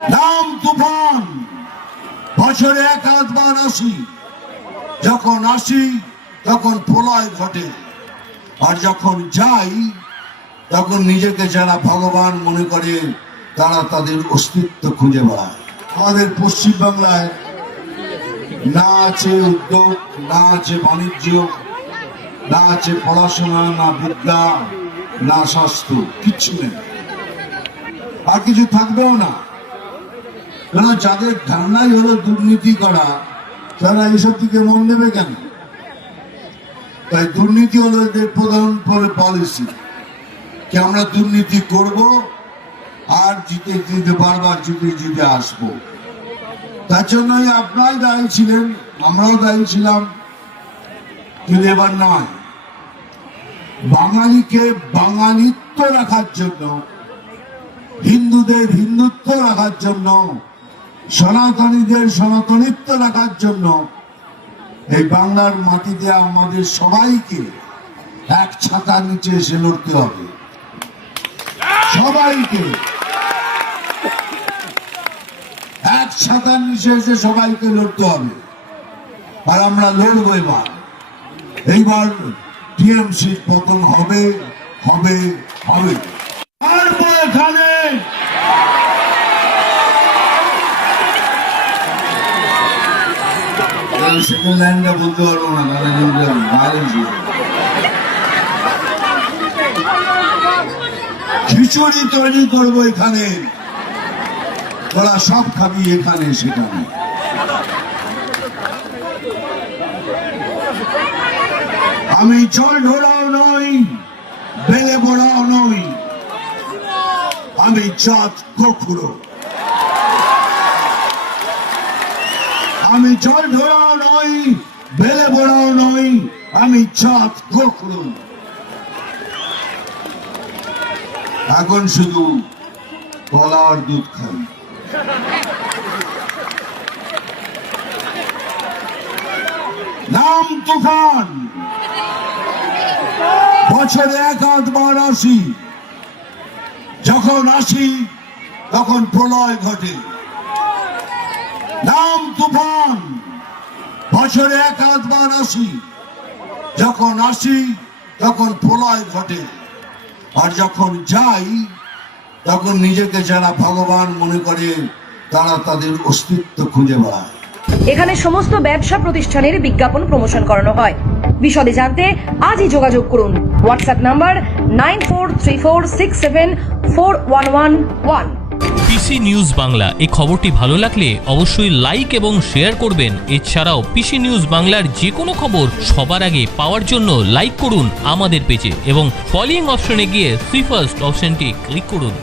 নাম তুফান, বছরে এক আধবার আসি, যখন আসি তখন প্রলয় ঘটে, আর যখন যাই তখন নিজেকে যারা ভগবান মনে করে তারা তাদের অস্তিত্ব খুঁজে বেড়ায়। আমাদের পশ্চিমবাংলায় না আছে উদ্যোগ, না আছে বাণিজ্য, না আছে পড়াশোনা, না বিদ্যা, না স্বাস্থ্য, কিচ্ছু নেই, আর কিছু থাকবেও না। কেন যাদের ধারণাই হলো দুর্নীতি করা, তারা এসব দিকে মন দেবে কেন? তাই দুর্নীতি হলো এদের প্রধান পলিসি, যে আমরা দুর্নীতি করব আর জিতে জিতে বারবার জিতে আসবো। তার জন্যই আপনারাই দায়ী ছিলেন, আমরাও দায়ী ছিলাম, কিন্তু এবার নয়। বাঙালিকে বাঙালিত্ব রাখার জন্য, হিন্দুদের হিন্দুত্ব রাখার জন্য, সনাতনীদের সনাতনিত্ব রাখার জন্য এই বাংলার মাটিতে আমাদের সবাইকে এক ছাতার নিচে এসে লড়তে হবে। সবাইকে এক ছাতার নিচে এসে সবাইকে লড়তে হবে, আর আমরা লড়বো। এইবার টিএমসির পতন হবে হবে হবে। তারপর এখানে সেকেন্ড লাইনটা বলতে পারবো না, খিচুড়ি তৈরি করবো এখানে, তোরা সব খাবি এখানে সেখানে। আমি জল ঢোড়াও নই, বেলে বড়াও নই, আমি জাত গোখুড়ো। আমি জল ঢোড়াও নই, বেলে বড়াও নই, আমি জাত গোখুড়ো। এখন শুধু কলা আর দুধ খাই। নাম তুফান, বছরে এক আধবার আসি, যখন আসি তখন প্রলয় ঘটে। নাম তুফান, বছরে এক আধবার আসি, যখন আসি তখন প্রলয় ঘটে, আর যখন যাই তখন নিজেকে যারা ভগবান মনে করে তারা তাদের অস্তিত্ব খুঁজে বেড়ায়। এখানে সমস্ত ব্যবসা প্রতিষ্ঠানের বিজ্ঞাপন প্রমোশন করানো হয়। বিশদে জানতে আজই যোগাযোগ করুন। WhatsApp number 9434674111। PC news Bangla এই খবরটি ভালো লাগলে অবশ্যই লাইক এবং শেয়ার করবেন। এছাড়াও পিসি নিউজ বাংলার যে কোনো খবর সবার আগে পাওয়ার জন্য লাইক করুন আমাদের পেজে এবং ফলোইং অপশনে গিয়ে সুই ফার্স্ট অপশনটি ক্লিক করুন।